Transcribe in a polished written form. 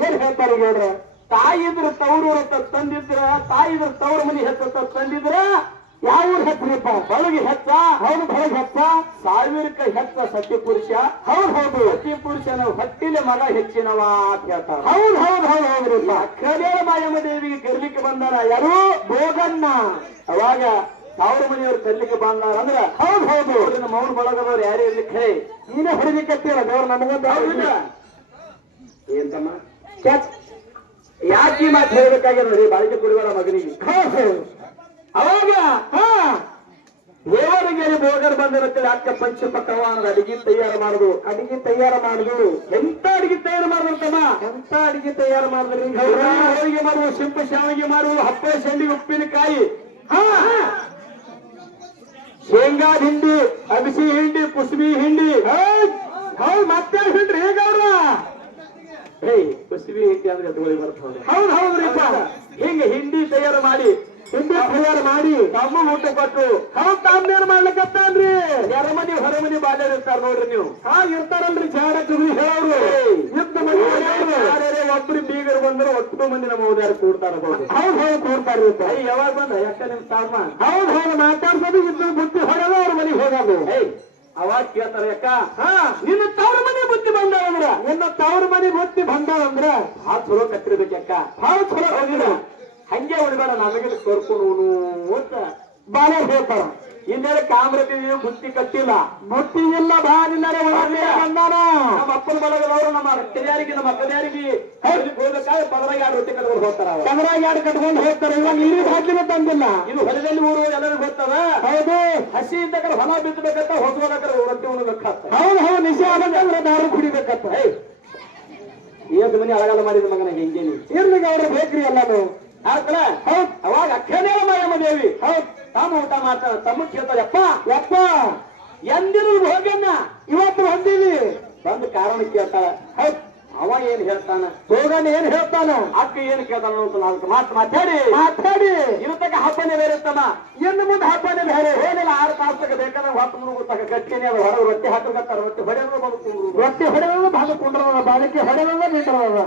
ಏನ್ ಹೇಳ್ತಾರೆ ಹೇಳ್ರ ತಾಯಿ ಇದ್ರ ತವ್ರ ತಂದಿದ್ರ ತಾಯಿ ಇದ್ರ ತವ್ರ ಮನಿ ಹೆಚ್ಚ ತಂದಿದ್ರ ಯಾವ ಊರ್ ಹೆಚ್ಚರಿಪ್ಪ ಬಳಗಿ ಹೆಚ್ಚ ಹೌದು ಬಳಗಿ ಹೆಚ್ಚ ಸಾವಿರಕ್ಕೆ ಹೆಚ್ಚ ಸತ್ಯ ಪುರುಷ ಹೌದು ಸತ್ಯ ಪುರುಷನ ಹೊಟ್ಟಿಲೆ ಮಗ ಹೆಚ್ಚಿನವ ಅಂತ ಹೇಳ್ತಾರ ಹೌದ್ರಿಪ್ಪ ಕರೇಳ ಮಾಯಮ್ಮ ದೇವಿಗೆ ಕರ್ಲಿಕ್ಕೆ ಬಂದಾರ ಯಾರು ಭೋಗನ್ನ ಅವಾಗ ಸಾವಿರ ಮನೆಯವ್ರು ಕರ್ಲಿಕ್ಕೆ ಬಂದಾರ ಅಂದ್ರ ಹೌದು ಮೌನ ಬಳಗದವ್ರು ಯಾರೇ ಇರ್ಲಿ ಖರೆ ನೀನೇ ಹೊಡಿಲಿಕ್ಕೆ ದೇವ್ರ ನಮಗೊಂದು ಏನ್ತಮ್ಮ ಯಾಕೆ ಮಾತು ಹೇಳ್ಬೇಕಾಗ್ಯ ನೋಡಿ ಬಾಳಿಕೆ ಕುಡಿಗಳ ಮಗನಿಗೆ ಅವಾಗ ದೇವರಿಗೆ ಭೋಗರ್ ಬಂದಿರತ್ತೆ ಅಕ್ಕ ಪಂಚ ಪಕವಾನದ ಅಡಿಗೆ ತಯಾರು ಮಾಡುದು ಎಂತ ಅಡಿಗೆ ತಯಾರು ಮಾಡುತ್ತಮ್ಮ ಎಂತ ಅಡಿಗೆ ತಯಾರು ಮಾಡಿದ್ರಿ ಹೋಳಿಗೆ ಮಾಡುವ ಸಿಂಪ ಶಾವಿಗೆ ಮಾಡುವ ಹಪ್ಪಳ ಶಂಡಿಗೆ ಉಪ್ಪಿನಕಾಯಿ ಶೇಂಗಾ ಹಿಂಡಿ ಅಗಸಿ ಹಿಂಡಿ ಕುಸುಬಿ ಹಿಂಡಿ ಹೌದು ಮತ್ತೆ ಹಿಂಡ್ರಿ ಹೇಗವ್ರ ಕುಸುಬಿ ಹಿಂಡಿ ಅಂದ್ರೆ ತಗೊಳ್ಳಿ ಬರ್ತದೆ ಹೌದ್ರಿ ಹಿಂಗೆ ಹಿಂಡಿ ತಯಾರು ಮಾಡಿ ತಮ್ಮ ಊಟ ಕೊಟ್ಟು ತಾಮ್ನೇನ್ ಮಾಡ್ಲಿಕ್ಕತ್ತಾನ್ರಿ ಎರಮನಿ ಹೊರಮನಿ ಬಾಲ್ಯರು ಇರ್ತಾರ ನೋಡ್ರಿ ನೀವು ಇರ್ತಾರಲ್ರಿ ಜಾಡಕ್ರಿ ಹೇಳವ್ರು ಯುದ್ಧ ಮನಿ ಒಬ್ಬರು ಬೀಗರು ಬಂದ್ರೆ ಒಟ್ಟು ಮಂದಿ ನಮ್ಮ ಹೋದಾರ ಕೂಡ್ತಾರ ಕೂಡ್ತಾರ ಯಾವಾಗ ಬಂದ ಯಾಕ ನಿಮ್ ತಾಮ ಹೌದು ಮಾತಾಡ್ಸೋದು ಇದ್ದು ಬುದ್ಧಿ ಹೊಡೆದ ಅವ್ರ ಮನೆಗೆ ಹೋಗೋದು ಅವಾಗ ಕೇಳ್ತಾರ ಯಾಕ ನಿನ್ನ ತವ್ರ ಮನೆ ಬುದ್ಧಿ ಬಂದಾವಂದ್ರ ನಿನ್ನ ತವ್ರ ಮನೆ ಬುದ್ಧಿ ಬಂದಾವಂದ್ರ ಭಾಳ ಚಲೋ ಕತ್ತಿರ್ಬೇಕು ಯಾಕ ಭಾಳ ಚಲೋ ಹೋಗಿದ ಹಂಗೆ ಉಳ್ಬೇಡ ನಮಗೆ ಕರ್ಕೊಂಡು ಅಂತ ಬಾಲ ಹೇಳ್ತಾರ ಇನ್ನೇಳೆ ಕಾಮ್ರತಿ ಬುತ್ತಿ ಕಟ್ಟಿಲ್ಲ ಬುತ್ತಿ ಇಲ್ಲ ಬಾನಿಲ್ಲರೆ ಬಂದಾರ ನಮ್ಮ ಅಪ್ಪನ ಬಳಗದವರು ನಮ್ಮ ಕೆರಿಯಾರಿಗೆ ನಮ್ಮ ಅಕ್ಕನಿಯಾರಿಗೆ ಹೋಗ್ಬೇಕಾದ್ರೆ ಪದರಾಗಿ 2 ರೊಟ್ಟಿ ಕಟ್ಕೊಂಡು ಹೋಗ್ತಾರ ಪದರಾಗಿ 2 ಕಟ್ಕೊಂಡು ಹೋಗ್ತಾರೆ ಇವಾಗ ಇಲ್ಲಿ ಹಾಕಿನ ತಂದಿಲ್ಲ ಇದು ಹೊಲದಲ್ಲಿ ಊರು ಎಲ್ಲರಿಗೂ ಗೊತ್ತದ ಹೌದು ಹಸಿ ಇದ್ದಾಗ ಹೊಲ ಬಿತ್ತಬೇಕಂತ ಹೊಸಬೇಕಾದ್ರೆ ರೊಟ್ಟಿ ಉಣ್ಬೇಕಾಗ್ತ ಹೌದು ನಿಜ ಆಗಂದ್ರೆ ದಾರು ಕುಡಿಬೇಕತ್ತ ಏಳು ಮನೆ ಅಳಗಾಲ ಮಾಡಿದ ಮಗನ ಹಿಂಗೇನಿ ಇರ್ಲಿಕ್ಕೆ ಅವ್ರ ಬೇಕ್ರಿ ಎಲ್ಲಾನು ಅವಾಗ ಅಕ್ಕನೇ ಮಾಯಮ್ಮ ದೇವಿ ಹೌದ್ ತಾಮ ಊಟ ಮಾಡ್ತಾರ ತಮ್ಮ ಕೇಳ್ತಾರೆ ಯಪ್ಪ ಎಂದಿರು ಹೋಗಣ್ಣ ಇವತ್ತು ಬಂದೀವಿ ಬಂದು ಕಾರಣ ಕೇಳ್ತಾಳ ಹೌದ್ ಅವ ಏನ್ ಹೇಳ್ತಾನ ಹೋಗಣ್ಣ ಏನ್ ಹೇಳ್ತಾನ ಅಕ್ಕ ಏನ್ ಕೇಳ್ತಾನ ಅಂತ ಮಾತಾಡಿ ಇವತ್ತಕ ಹಬ್ಬನೇ ಬೇರೆ ಇರ್ತಮ್ಮ ಇನ್ನು ಮುಂದೆ ಹಬ್ಬನೇ ಬೇರೆ ಏನಿಲ್ಲ 6 ತಾಸಕ್ಕೆ ಬೇಕಾದ್ರೆ ಹೊತ್ತು ಮುರುಗುತ್ತಾಗ ಗಟ್ಟಿನೇ ಅದು ಹೊರಗೆ ರೊಟ್ಟಿ ಹಾಕತ್ತಾರ ರೊಟ್ಟಿ ಹೊಡೆಯೋದು ರೊಟ್ಟಿ ಹೊಡೆಯೋದು ಭಾಗ ಕುಂಡ್ರದ ಬಾಳಿಕೆ ಹೊಡೆಯೋದು ನಿಂಡ್ರದ